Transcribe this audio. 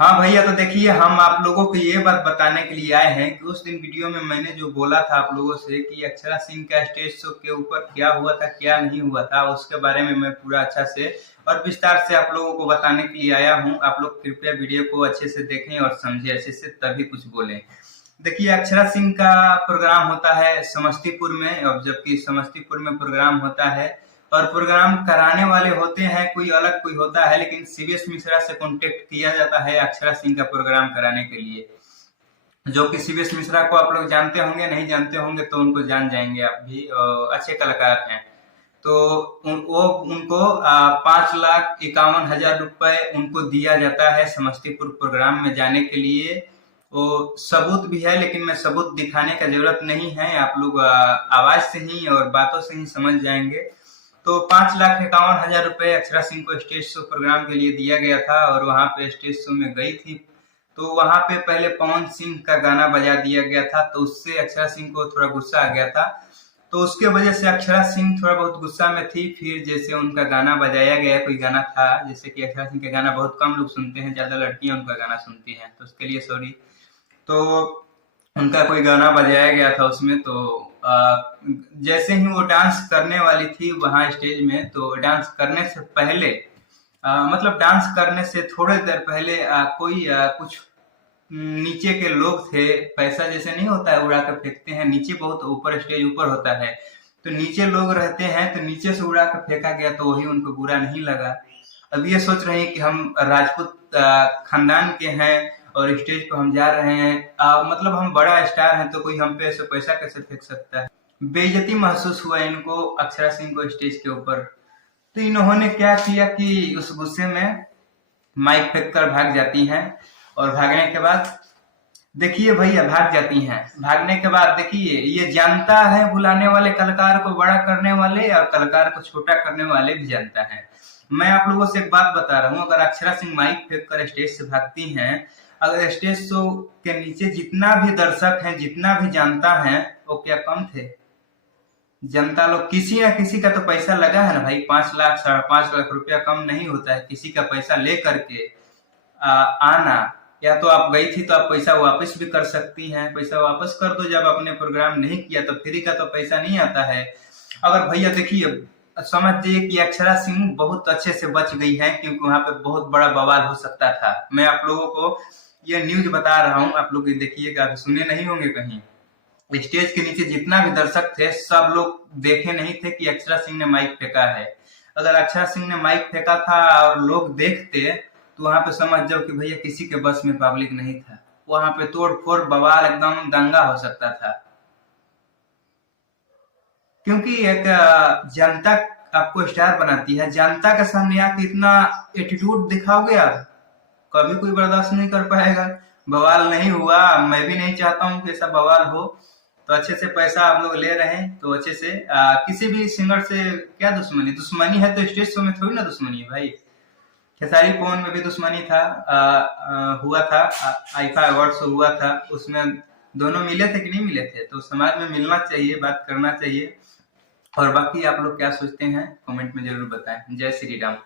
हाँ भैया, तो देखिए हम आप लोगों को ये बात बताने के लिए आए हैं कि उस दिन वीडियो में मैंने जो बोला था आप लोगों से कि अक्षरा सिंह का स्टेज शो के ऊपर क्या हुआ था क्या नहीं हुआ था, उसके बारे में मैं पूरा अच्छा से और विस्तार से आप लोगों को बताने के लिए आया हूँ। आप लोग कृपया वीडियो को अच्छे से देखें और समझें अच्छे से, तभी कुछ बोलें। देखिए, अक्षरा सिंह का प्रोग्राम होता है समस्तीपुर में, और जबकि समस्तीपुर में प्रोग्राम होता है और प्रोग्राम कराने वाले होते हैं कोई अलग कोई होता है, लेकिन सीबीएस मिश्रा से कांटेक्ट किया जाता है अक्षरा सिंह का प्रोग्राम कराने के लिए। जो कि सीबीएस मिश्रा को आप लोग जानते होंगे, नहीं जानते होंगे तो उनको जान जाएंगे आप भी, अच्छे कलाकार हैं। तो वो उनको 5,51,000 रुपए उनको दिया जाता है समस्तीपुर प्रोग्राम में जाने के लिए। वो सबूत भी है, लेकिन मैं सबूत दिखाने का जरूरत नहीं है, आप लोग आवाज से ही और बातों से ही समझ जाएंगे। तो 5,51,000 रुपए अक्षरा सिंह को स्टेज शो प्रोग्राम के लिए दिया गया था और वहां पे स्टेज शो में गई थी। तो वहां पे पहले पवन सिंह का गाना बजा दिया गया था, तो उससे अक्षरा सिंह को थोड़ा गुस्सा आ गया था। तो उसके वजह से अक्षरा सिंह थोड़ा बहुत गुस्सा में थी। फिर जैसे उनका गाना बजाया गया, कोई गाना था जैसे कि अक्षरा सिंह का गाना बहुत कम लोग सुनते हैं, ज्यादा लड़कियां उनका गाना सुनती हैं, तो उसके लिए सॉरी। तो उनका कोई गाना बजाया गया था उसमें। तो जैसे ही वो डांस करने वाली थी वहां स्टेज में, तो डांस करने से पहले मतलब डांस करने से थोड़ी देर पहले कोई कुछ नीचे के लोग थे, पैसा जैसे नहीं होता है उड़ा कर फेंकते हैं नीचे, बहुत ऊपर स्टेज ऊपर होता है, तो नीचे लोग रहते हैं, तो नीचे से उड़ा कर फेंका गया, तो वही उनको बुरा नहीं लगा। अब ये सोच रहे हैं कि हम राजपूत खानदान के हैं और स्टेज पर हम जा रहे हैं, मतलब हम बड़ा स्टार हैं, तो कोई हम पे ऐसे पैसा कैसे फेंक सकता है। बेइज्जती महसूस हुआ इनको अक्षरा सिंह को स्टेज के ऊपर। तो इन्होंने क्या किया कि उस गुस्से में माइक फेंक कर भाग जाती हैं। और भागने के बाद देखिए भैया, भाग जाती हैं, भागने के बाद देखिए ये जानता है, बुलाने वाले कलाकार को बड़ा करने वाले और कलाकार को छोटा करने वाले भी जानता है। मैं आप लोगों से एक बात बता रहा हूँ, अगर अक्षरा सिंह माइक फेंक कर स्टेज से भागती हैं, अगर स्टेज शो के नीचे जितना भी दर्शक है, जितना भी जानता है, वो क्या कम थे? जनता लोग, किसी ना किसी का तो पैसा लगा है ना भाई, 5 लाख 5.5 लाख रुपया कम नहीं होता है किसी का पैसा ले करके आना। या तो आप गई थी तो आप पैसा वापस भी कर सकती हैं, पैसा वापस कर दो, जब आपने प्रोग्राम नहीं किया तो फ्री का तो पैसा नहीं आता है। अगर भैया देखिए, समझिए कि अक्षरा सिंह बहुत अच्छे से बच गई है, क्योंकि वहां पे बहुत बड़ा बवाल हो सकता था। मैं आप लोगों को ये न्यूज बता रहा हूँ, आप लोग देखिएगा, सुने नहीं होंगे कहीं। स्टेज के नीचे जितना भी दर्शक थे, सब लोग देखे नहीं थे कि अक्षरा सिंह ने माइक फेंका है। अगर अक्षरा सिंह ने माइक फेंका था और लोग देखते, तो वहां पे समझ जाओ कि भैया किसी के बस में पब्लिक नहीं था, वहां पे तोड़ फोड़ बवाल एकदम दंगा हो सकता था। क्योंकि एक जनता आपको स्टार बनाती है, जनता के सामने आके इतना एटीट्यूड दिखाओगे आप, कभी कोई बर्दाश्त नहीं कर पाएगा। बवाल नहीं हुआ, मैं भी नहीं चाहता हूँ कि ऐसा बवाल हो। तो अच्छे से पैसा आप लोग ले रहे हैं, तो अच्छे से किसी भी सिंगर से क्या दुश्मनी, दुश्मनी है तो स्टेज शो में थोड़ी ना दुश्मनी है भाई। खेसारी पवन में भी दुश्मनी था, हुआ था, आईफा अवार्ड शो हुआ था, उसमें दोनों मिले थे कि नहीं मिले थे? तो समाज में मिलना चाहिए, बात करना चाहिए। और बाकी आप लोग क्या सोचते हैं कमेंट में जरूर बताएं। जय श्री राम।